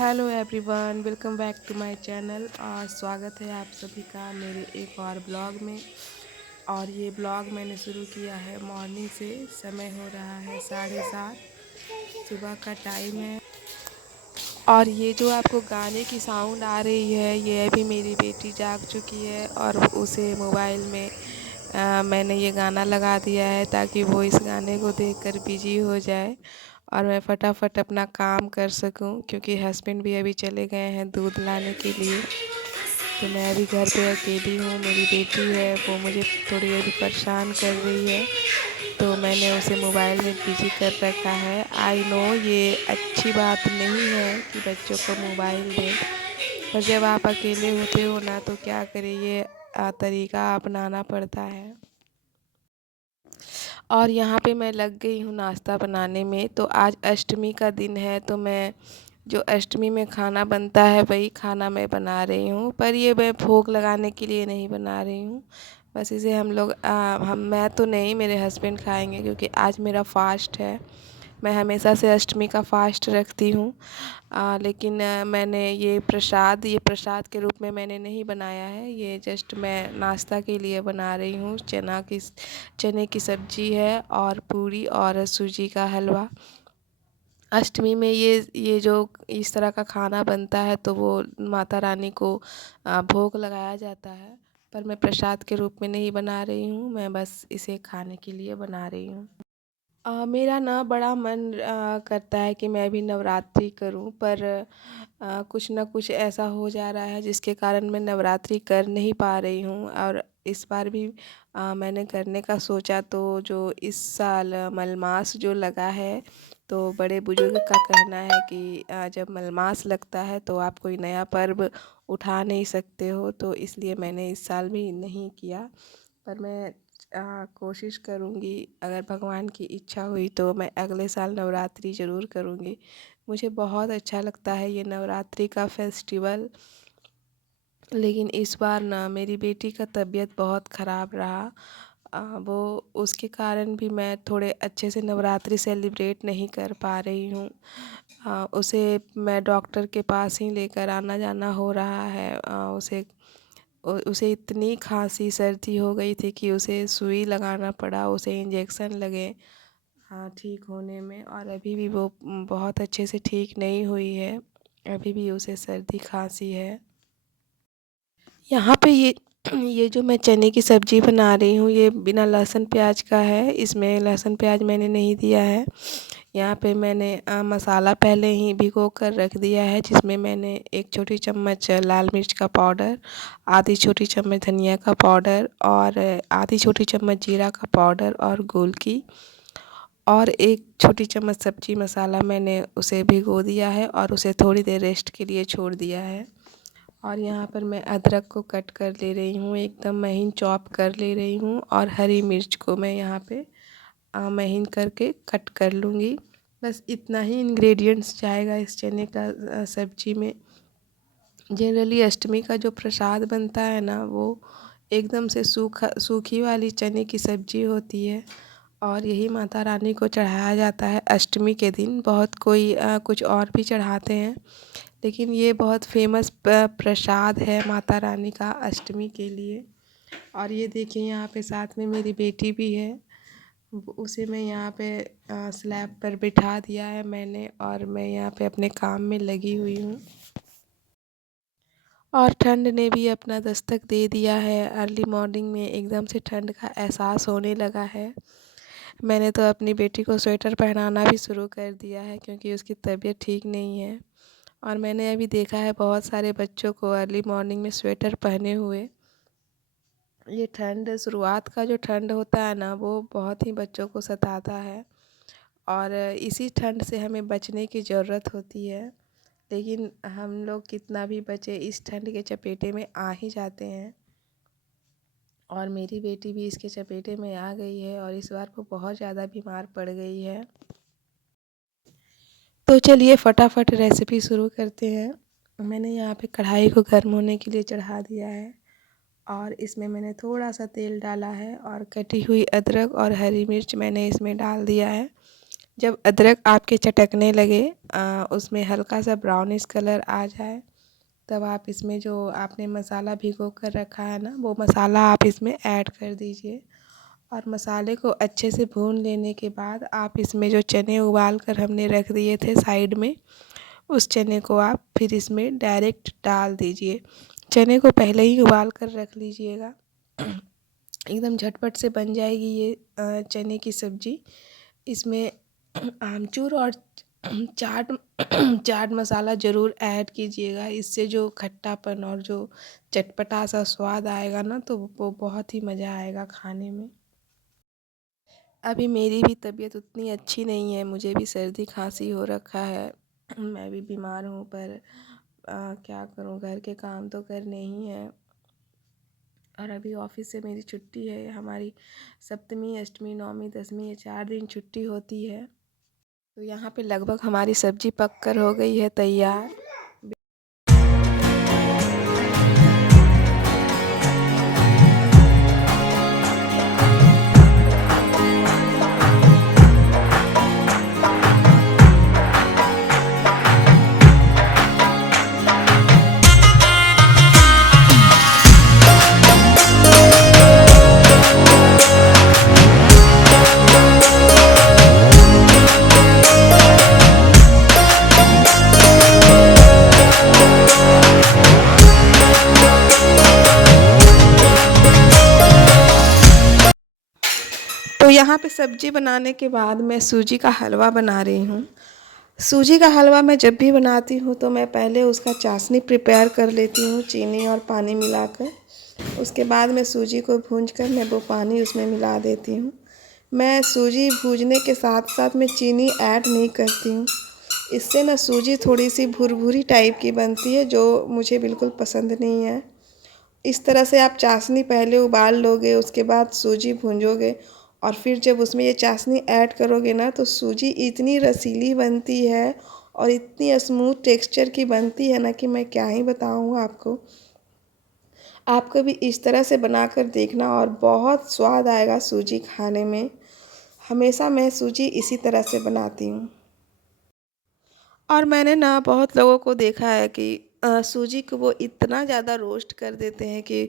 Hello everyone, welcome back to my channel. और स्वागत है आप सभी का मेरे एक और ब्लॉग में। और ये ब्लॉग मैंने शुरू किया है मॉर्निंग से। समय हो रहा है 7:30, सुबह का टाइम है। और ये जो आपको गाने की साउंड आ रही है, ये अभी मेरी बेटी जाग चुकी है और उसे मोबाइल में मैंने ये गाना लगा दिया है ताकि वो इस गाने को देखकर बिजी हो जाए और मैं फटाफट अपना काम कर सकूं, क्योंकि हस्बैंड भी अभी चले गए हैं दूध लाने के लिए। तो मैं अभी घर पे अकेली हूँ। मेरी बेटी है, वो मुझे थोड़ी अभी परेशान कर रही है, तो मैंने उसे मोबाइल में बिजी कर रखा है। आई नो ये अच्छी बात नहीं है कि बच्चों को मोबाइल दें, पर जब आप अकेले होते हो ना, तो क्या करें, ये तरीका अपनाना पड़ता है। और यहाँ पे मैं लग गई हूँ नाश्ता बनाने में। तो आज अष्टमी का दिन है, तो मैं जो अष्टमी में खाना बनता है वही खाना मैं बना रही हूँ। पर ये मैं भोग लगाने के लिए नहीं बना रही हूँ, बस इसे हम लोग मैं तो नहीं, मेरे हस्बैंड खाएंगे, क्योंकि आज मेरा फास्ट है। मैं हमेशा से अष्टमी का फास्ट रखती हूँ। लेकिन मैंने ये प्रसाद के रूप में मैंने नहीं बनाया है। ये जस्ट मैं नाश्ता के लिए बना रही हूँ। चने की सब्ज़ी है और पूरी और सूजी का हलवा। अष्टमी में ये जो इस तरह का खाना बनता है, तो वो माता रानी को भोग लगाया जाता है। पर मैं प्रसाद के रूप में नहीं बना रही हूँ, मैं बस इसे खाने के लिए बना रही हूँ। मेरा ना बड़ा मन करता है कि मैं भी नवरात्रि करूं, पर कुछ ना कुछ ऐसा हो जा रहा है जिसके कारण मैं नवरात्रि कर नहीं पा रही हूं। और इस बार भी मैंने करने का सोचा, तो जो इस साल मलमास जो लगा है, तो बड़े बुजुर्ग का कहना है कि जब मलमास लगता है तो आप कोई नया पर्व उठा नहीं सकते हो, तो इसलिए मैंने इस साल भी नहीं किया। पर मैं कोशिश करूँगी, अगर भगवान की इच्छा हुई तो मैं अगले साल नवरात्रि ज़रूर करूँगी। मुझे बहुत अच्छा लगता है ये नवरात्रि का फेस्टिवल। लेकिन इस बार ना मेरी बेटी का तबीयत बहुत ख़राब रहा। वो उसके कारण भी मैं थोड़े अच्छे से नवरात्रि सेलिब्रेट नहीं कर पा रही हूँ। उसे मैं डॉक्टर के पास ही लेकर आना जाना हो रहा है। उसे इतनी खांसी सर्दी हो गई थी कि उसे सुई लगाना पड़ा, उसे इंजेक्शन लगे ठीक होने में। और अभी भी वो बहुत अच्छे से ठीक नहीं हुई है, अभी भी उसे सर्दी खांसी है। यहाँ पे ये जो मैं चने की सब्ज़ी बना रही हूँ, ये बिना लहसुन प्याज का है। इसमें लहसुन प्याज मैंने नहीं दिया है। यहाँ पे मैंने मसाला पहले ही भिगो कर रख दिया है, जिसमें मैंने 1 छोटी चम्मच लाल मिर्च का पाउडर, आधी छोटी चम्मच धनिया का पाउडर और आधी छोटी चम्मच जीरा का पाउडर और गोल की, और 1 छोटी चम्मच सब्ज़ी मसाला मैंने उसे भिगो दिया है और उसे थोड़ी देर रेस्ट के लिए छोड़ दिया है। और यहाँ पर मैं अदरक को कट कर ले रही हूँ, एकदम महीन चॉप कर ले रही हूँ। और हरी मिर्च को मैं यहाँ पे महीन करके कट कर लूँगी। बस इतना ही इंग्रेडिएंट्स जाएगा इस चने का सब्ज़ी में। जनरली अष्टमी का जो प्रसाद बनता है ना, वो एकदम से सूखी वाली चने की सब्ज़ी होती है, और यही माता रानी को चढ़ाया जाता है अष्टमी के दिन। बहुत कोई कुछ और भी चढ़ाते हैं, लेकिन ये बहुत फेमस प्रसाद है माता रानी का अष्टमी के लिए। और ये देखिए, यहाँ पे साथ में मेरी बेटी भी है। उसे मैं यहाँ पे स्लैब पर बिठा दिया है मैंने, और मैं यहाँ पे अपने काम में लगी हुई हूँ। और ठंड ने भी अपना दस्तक दे दिया है। अर्ली मॉर्निंग में एकदम से ठंड का एहसास होने लगा है। मैंने तो अपनी बेटी को स्वेटर पहनाना भी शुरू कर दिया है, क्योंकि उसकी तबीयत ठीक नहीं है। और मैंने अभी देखा है बहुत सारे बच्चों को अर्ली मॉर्निंग में स्वेटर पहने हुए। ये ठंड, शुरुआत का जो ठंड होता है ना, वो बहुत ही बच्चों को सताता है, और इसी ठंड से हमें बचने की ज़रूरत होती है। लेकिन हम लोग कितना भी बचे, इस ठंड के चपेटे में आ ही जाते हैं। और मेरी बेटी भी इसके चपेटे में आ गई है, और इस बार वो बहुत ज़्यादा बीमार पड़ गई है। तो चलिए फटाफट रेसिपी शुरू करते हैं। मैंने यहाँ पे कढ़ाई को गर्म होने के लिए चढ़ा दिया है, और इसमें मैंने थोड़ा सा तेल डाला है, और कटी हुई अदरक और हरी मिर्च मैंने इसमें डाल दिया है। जब अदरक आपके चटकने लगे, उसमें हल्का सा ब्राउनिश कलर आ जाए, तब आप इसमें जो आपने मसाला भिगो कर रखा है ना, वो मसाला आप इसमें ऐड कर दीजिए। और मसाले को अच्छे से भून लेने के बाद आप इसमें जो चने उबाल कर हमने रख दिए थे साइड में, उस चने को आप फिर इसमें डायरेक्ट डाल दीजिए। चने को पहले ही उबाल कर रख लीजिएगा। एकदम झटपट से बन जाएगी ये चने की सब्ज़ी। इसमें आमचूर और चाट चाट मसाला ज़रूर ऐड कीजिएगा। इससे जो खट्टापन और जो चटपटा सा स्वाद आएगा ना, तो वो बहुत ही मज़ा आएगा खाने में। अभी मेरी भी तबीयत उतनी अच्छी नहीं है, मुझे भी सर्दी खांसी हो रखा है। मैं भी बीमार हूँ, पर क्या करूँ, घर के काम तो करने ही हैं। और अभी ऑफिस से मेरी छुट्टी है। हमारी सप्तमी, अष्टमी, नवमी, दसवीं ये 4 दिन छुट्टी होती है। तो यहाँ पे लगभग हमारी सब्जी पक कर हो गई है तैयार। तो यहाँ पे सब्जी बनाने के बाद मैं सूजी का हलवा बना रही हूँ। सूजी का हलवा मैं जब भी बनाती हूँ तो मैं पहले उसका चाशनी प्रिपेयर कर लेती हूँ, चीनी और पानी मिलाकर। उसके बाद मैं सूजी को भूंज कर मैं वो पानी उसमें मिला देती हूँ। मैं सूजी भूनने के साथ साथ मैं चीनी ऐड नहीं करती हूँ। इससे ना सूजी थोड़ी सी भुरभुरी टाइप की बनती है, जो मुझे बिल्कुल पसंद नहीं है। इस तरह से आप चाशनी पहले उबाल लोगे, उसके बाद सूजी भूंजोगे और फिर जब उसमें ये चाशनी ऐड करोगे ना, तो सूजी इतनी रसीली बनती है और इतनी स्मूथ टेक्सचर की बनती है ना कि मैं क्या ही बताऊँ आपको। आप कभी इस तरह से बनाकर देखना और बहुत स्वाद आएगा सूजी खाने में। हमेशा मैं सूजी इसी तरह से बनाती हूँ। और मैंने ना बहुत लोगों को देखा है कि सूजी को वो इतना ज़्यादा रोस्ट कर देते हैं कि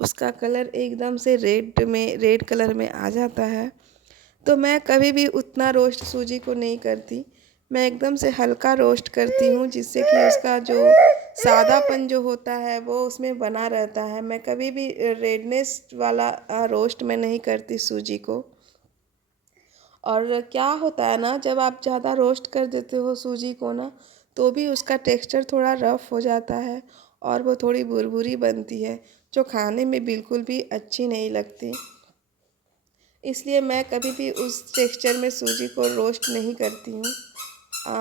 उसका कलर एकदम से रेड कलर में आ जाता है। तो मैं कभी भी उतना रोस्ट सूजी को नहीं करती। मैं एकदम से हल्का रोस्ट करती हूँ, जिससे कि उसका जो सादापन जो होता है वो उसमें बना रहता है। मैं कभी भी रेडनेस वाला रोस्ट मैं नहीं करती सूजी को। और क्या होता है ना, जब आप ज़्यादा रोस्ट कर देते हो सूजी को ना, तो भी उसका टेक्सचर थोड़ा रफ़ हो जाता है और वो थोड़ी भुरभुरी बनती है, जो खाने में बिल्कुल भी अच्छी नहीं लगती। इसलिए मैं कभी भी उस टेक्सचर में सूजी को रोस्ट नहीं करती हूँ।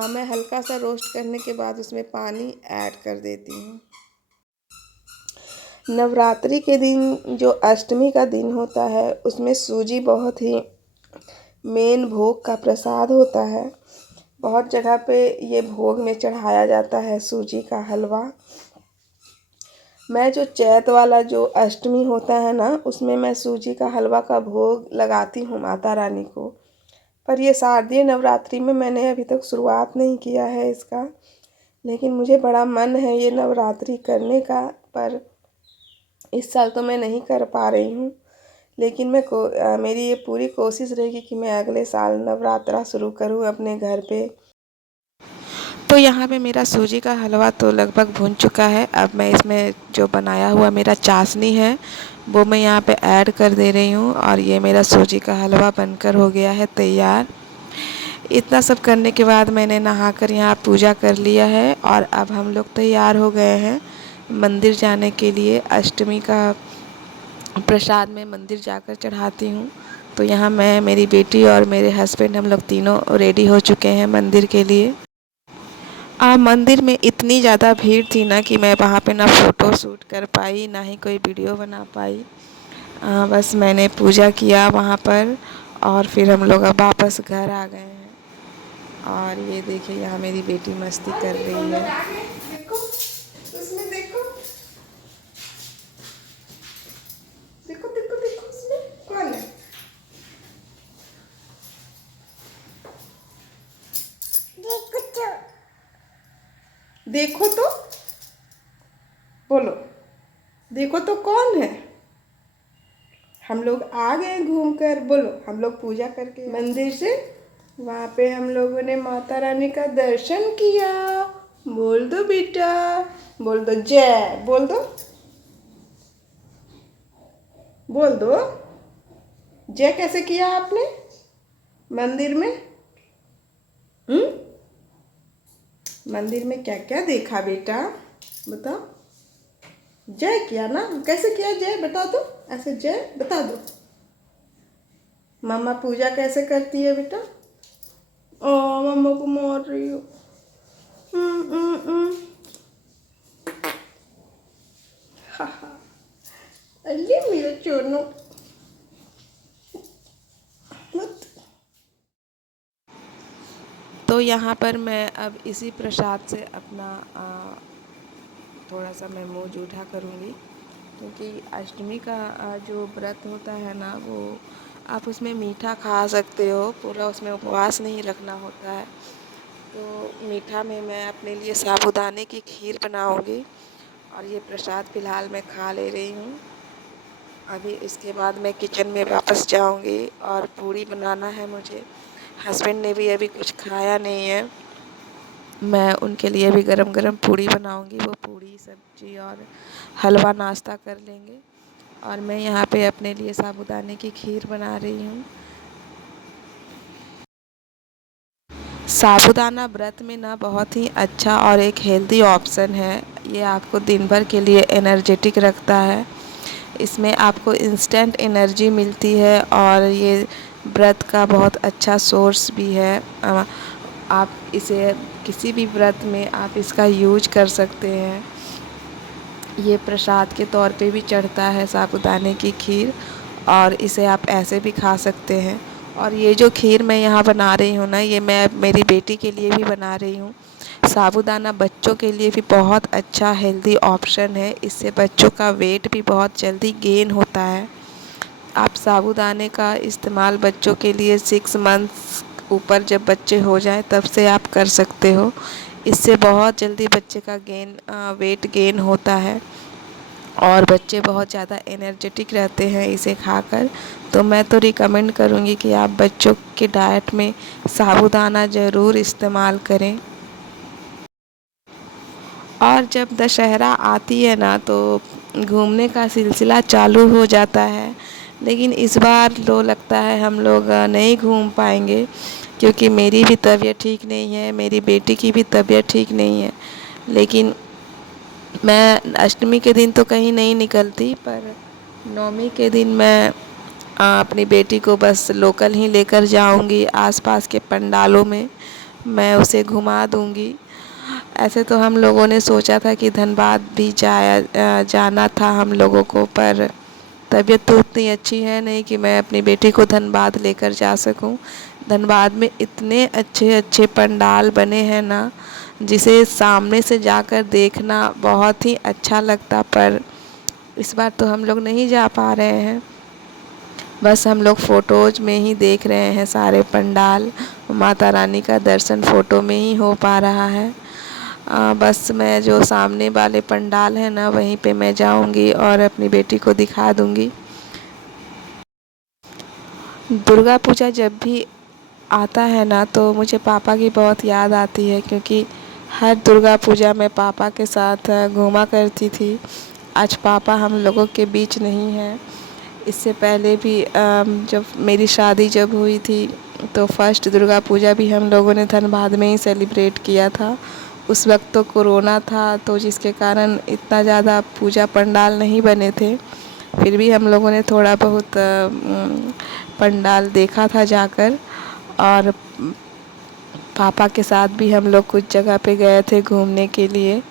मैं हल्का सा रोस्ट करने के बाद उसमें पानी ऐड कर देती हूँ। नवरात्रि के दिन जो अष्टमी का दिन होता है, उसमें सूजी बहुत ही मेन भोग का प्रसाद होता है। बहुत जगह पे ये भोग में चढ़ाया जाता है सूजी का हलवा। मैं जो चैत वाला जो अष्टमी होता है ना, उसमें मैं सूजी का हलवा का भोग लगाती हूँ माता रानी को। पर ये शारदीय नवरात्रि में मैंने अभी तक शुरुआत नहीं किया है इसका, लेकिन मुझे बड़ा मन है ये नवरात्रि करने का। पर इस साल तो मैं नहीं कर पा रही हूँ, लेकिन मेरी ये पूरी कोशिश रहेगी कि मैं अगले साल नवरात्रा शुरू करूँ अपने घर पे। तो यहाँ पे मेरा सूजी का हलवा तो लगभग भुन चुका है। अब मैं इसमें जो बनाया हुआ मेरा चाशनी है, वो मैं यहाँ पे ऐड कर दे रही हूँ और ये मेरा सूजी का हलवा बनकर हो गया है तैयार। इतना सब करने के बाद मैंने नहाकर यहाँ पूजा कर लिया है और अब हम लोग तैयार हो गए हैं मंदिर जाने के लिए। अष्टमी का प्रसाद मैं मंदिर जाकर चढ़ाती हूँ। तो यहाँ मैं, मेरी बेटी और मेरे हस्बैंड, हम लोग तीनों रेडी हो चुके हैं मंदिर के लिए। मंदिर में इतनी ज़्यादा भीड़ थी ना कि मैं वहाँ पे ना फ़ोटो शूट कर पाई, ना ही कोई वीडियो बना पाई। बस मैंने पूजा किया वहाँ पर और फिर हम लोग अब वापस घर आ गए हैं। और ये देखिए यहाँ मेरी बेटी मस्ती कर रही है। देखो, उसमें देखो, देखो देखो देखो उसमें कौन है। देखो तो, बोलो, देखो तो कौन है। हम लोग आ गए घूमकर, बोलो, हम लोग पूजा करके मंदिर से। वहाँ पे हम लोगों ने माता रानी का दर्शन किया। बोल दो बेटा, बोल दो जय, बोल दो, बोल दो जय। कैसे किया आपने मंदिर में? हम्म, मंदिर में क्या क्या देखा बेटा, बताओ। जय किया ना? कैसे किया जय, बता दो, ऐसे जय बता दो। मम्मा पूजा कैसे करती है बेटा? ओ, मम्मा को मार रही हो। हम्म हम्म हम्म हा हा। अरे मेरा चोनू मत। तो यहाँ पर मैं अब इसी प्रसाद से अपना थोड़ा सा मैं मुँह जूठा करूँगी, क्योंकि अष्टमी का जो व्रत होता है ना, वो आप उसमें मीठा खा सकते हो, पूरा उसमें उपवास नहीं रखना होता है। तो मीठा में मैं अपने लिए साबूदाने की खीर बनाऊँगी और ये प्रसाद फ़िलहाल मैं खा ले रही हूँ। अभी इसके बाद मैं किचन में वापस जाऊँगी और पूड़ी बनाना है मुझे। हस्बैंड ने भी अभी कुछ खाया नहीं है, मैं उनके लिए भी गरम गरम पूड़ी बनाऊंगी। वो पूड़ी सब्जी और हलवा नाश्ता कर लेंगे और मैं यहाँ पे अपने लिए साबूदाने की खीर बना रही हूँ। साबूदाना व्रत में ना बहुत ही अच्छा और एक हेल्दी ऑप्शन है। ये आपको दिन भर के लिए एनर्जेटिक रखता है। इसमें आपको इंस्टेंट एनर्जी मिलती है और ये व्रत का बहुत अच्छा सोर्स भी है। आप इसे किसी भी व्रत में आप इसका यूज कर सकते हैं। ये प्रसाद के तौर पे भी चढ़ता है साबूदाने की खीर, और इसे आप ऐसे भी खा सकते हैं। और ये जो खीर मैं यहाँ बना रही हूँ ना, ये मैं मेरी बेटी के लिए भी बना रही हूँ। साबूदाना बच्चों के लिए भी बहुत अच्छा हेल्दी ऑप्शन है। इससे बच्चों का वेट भी बहुत जल्दी गेन होता है। आप साबूदाने का इस्तेमाल बच्चों के लिए 6 मंथ्स ऊपर जब बच्चे हो जाएं तब से आप कर सकते हो। इससे बहुत जल्दी बच्चे का वेट गेन होता है और बच्चे बहुत ज़्यादा एनर्जेटिक रहते हैं इसे खाकर। तो मैं तो रिकमेंड करूँगी कि आप बच्चों के डाइट में साबूदाना ज़रूर इस्तेमाल करें। और जब दशहरा आती है ना, तो घूमने का सिलसिला चालू हो जाता है। लेकिन इस बार तो लगता है हम लोग नहीं घूम पाएंगे, क्योंकि मेरी भी तबीयत ठीक नहीं है, मेरी बेटी की भी तबीयत ठीक नहीं है। लेकिन मैं अष्टमी के दिन तो कहीं नहीं निकलती, पर नवमी के दिन मैं अपनी बेटी को बस लोकल ही लेकर जाऊंगी। आसपास के पंडालों में मैं उसे घुमा दूंगी। ऐसे तो हम लोगों ने सोचा था कि धनबाद भी जाना था हम लोगों को, पर तबीयत तो उतनी अच्छी है नहीं कि मैं अपनी बेटी को धनबाद लेकर जा सकूं। धनबाद में इतने अच्छे अच्छे पंडाल बने हैं ना, जिसे सामने से जाकर देखना बहुत ही अच्छा लगता, पर इस बार तो हम लोग नहीं जा पा रहे हैं। बस हम लोग फ़ोटोज़ में ही देख रहे हैं सारे पंडाल। माता रानी का दर्शन फ़ोटो में ही हो पा रहा है। बस मैं जो सामने वाले पंडाल है ना, वहीं पे मैं जाऊंगी और अपनी बेटी को दिखा दूंगी। दुर्गा पूजा जब भी आता है ना, तो मुझे पापा की बहुत याद आती है, क्योंकि हर दुर्गा पूजा में पापा के साथ घूमा करती थी। आज पापा हम लोगों के बीच नहीं है। इससे पहले भी जब मेरी शादी जब हुई थी, तो फर्स्ट दुर्गा पूजा भी हम लोगों ने धनबाद में ही सेलिब्रेट किया था। उस वक्त तो कोरोना था, तो जिसके कारण इतना ज़्यादा पूजा पंडाल नहीं बने थे। फिर भी हम लोगों ने थोड़ा बहुत पंडाल देखा था जाकर। और पापा के साथ भी हम लोग कुछ जगह पे गए थे घूमने के लिए।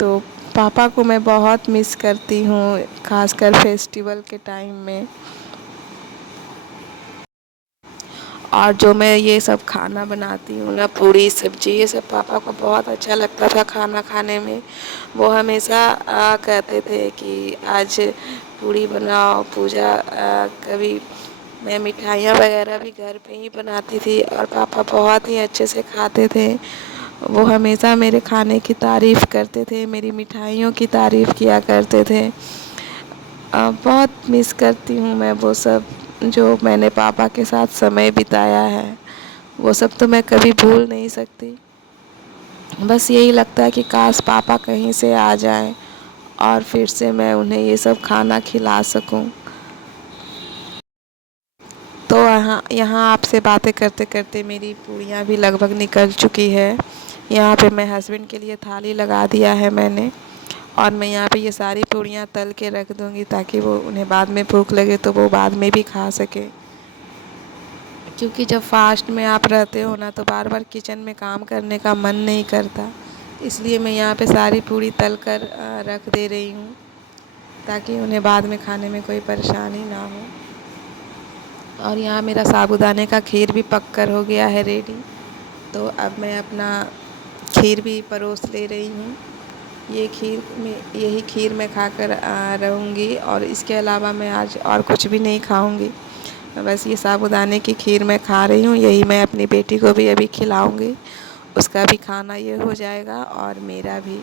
तो पापा को मैं बहुत मिस करती हूँ, खासकर फेस्टिवल के टाइम में। और जो मैं ये सब खाना बनाती हूँ ना, पूड़ी सब्जी, ये सब पापा को बहुत अच्छा लगता था खाना खाने में। वो हमेशा कहते थे कि आज पूड़ी बनाओ, पूजा कभी मैं मिठाइयाँ वगैरह भी घर पे ही बनाती थी और पापा बहुत ही अच्छे से खाते थे। वो हमेशा मेरे खाने की तारीफ़ करते थे, मेरी मिठाइयों की तारीफ़ किया करते थे। बहुत मिस करती हूँ मैं वो सब जो मैंने पापा के साथ समय बिताया है। वो सब तो मैं कभी भूल नहीं सकती। बस यही लगता है कि काश पापा कहीं से आ जाएं और फिर से मैं उन्हें ये सब खाना खिला सकूं। तो यहाँ आपसे बातें करते करते मेरी पूड़ियाँ भी लगभग निकल चुकी है। यहाँ पे मैं हस्बैंड के लिए थाली लगा दिया है मैंने, और मैं यहाँ पे ये सारी पूड़ियाँ तल के रख दूँगी ताकि वो उन्हें बाद में भूख लगे तो वो बाद में भी खा सके। क्योंकि जब फास्ट में आप रहते हो ना तो बार बार किचन में काम करने का मन नहीं करता। इसलिए मैं यहाँ पे सारी पूड़ी तल कर रख दे रही हूँ ताकि उन्हें बाद में खाने में कोई परेशानी ना हो। और यहाँ मेरा साबूदाने का खीर भी पक कर हो गया है रेडी। तो अब मैं अपना खीर भी परोस ले रही हूँ। यही खीर मैं खाकर रहूँगी, और इसके अलावा मैं आज और कुछ भी नहीं खाऊँगी। बस ये साबूदाने की खीर मैं खा रही हूँ, यही मैं अपनी बेटी को भी अभी खिलाऊँगी। उसका भी खाना ये हो जाएगा और मेरा भी।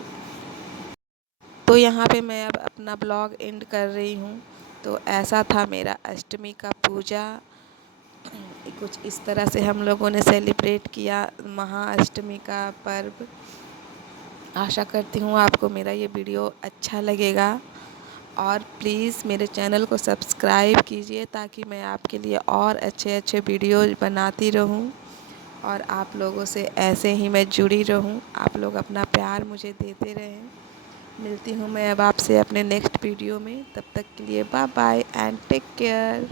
तो यहाँ पे मैं अब अपना ब्लॉग एंड कर रही हूँ। तो ऐसा था मेरा अष्टमी का पूजा। कुछ इस तरह से हम लोगों ने सेलिब्रेट किया महाअष्टमी का पर्व। आशा करती हूँ आपको मेरा ये वीडियो अच्छा लगेगा, और प्लीज़ मेरे चैनल को सब्सक्राइब कीजिए ताकि मैं आपके लिए और अच्छे अच्छे वीडियो बनाती रहूँ, और आप लोगों से ऐसे ही मैं जुड़ी रहूँ। आप लोग अपना प्यार मुझे देते रहें। मिलती हूँ मैं अब आपसे अपने नेक्स्ट वीडियो में। तब तक के लिए bye bye and take care.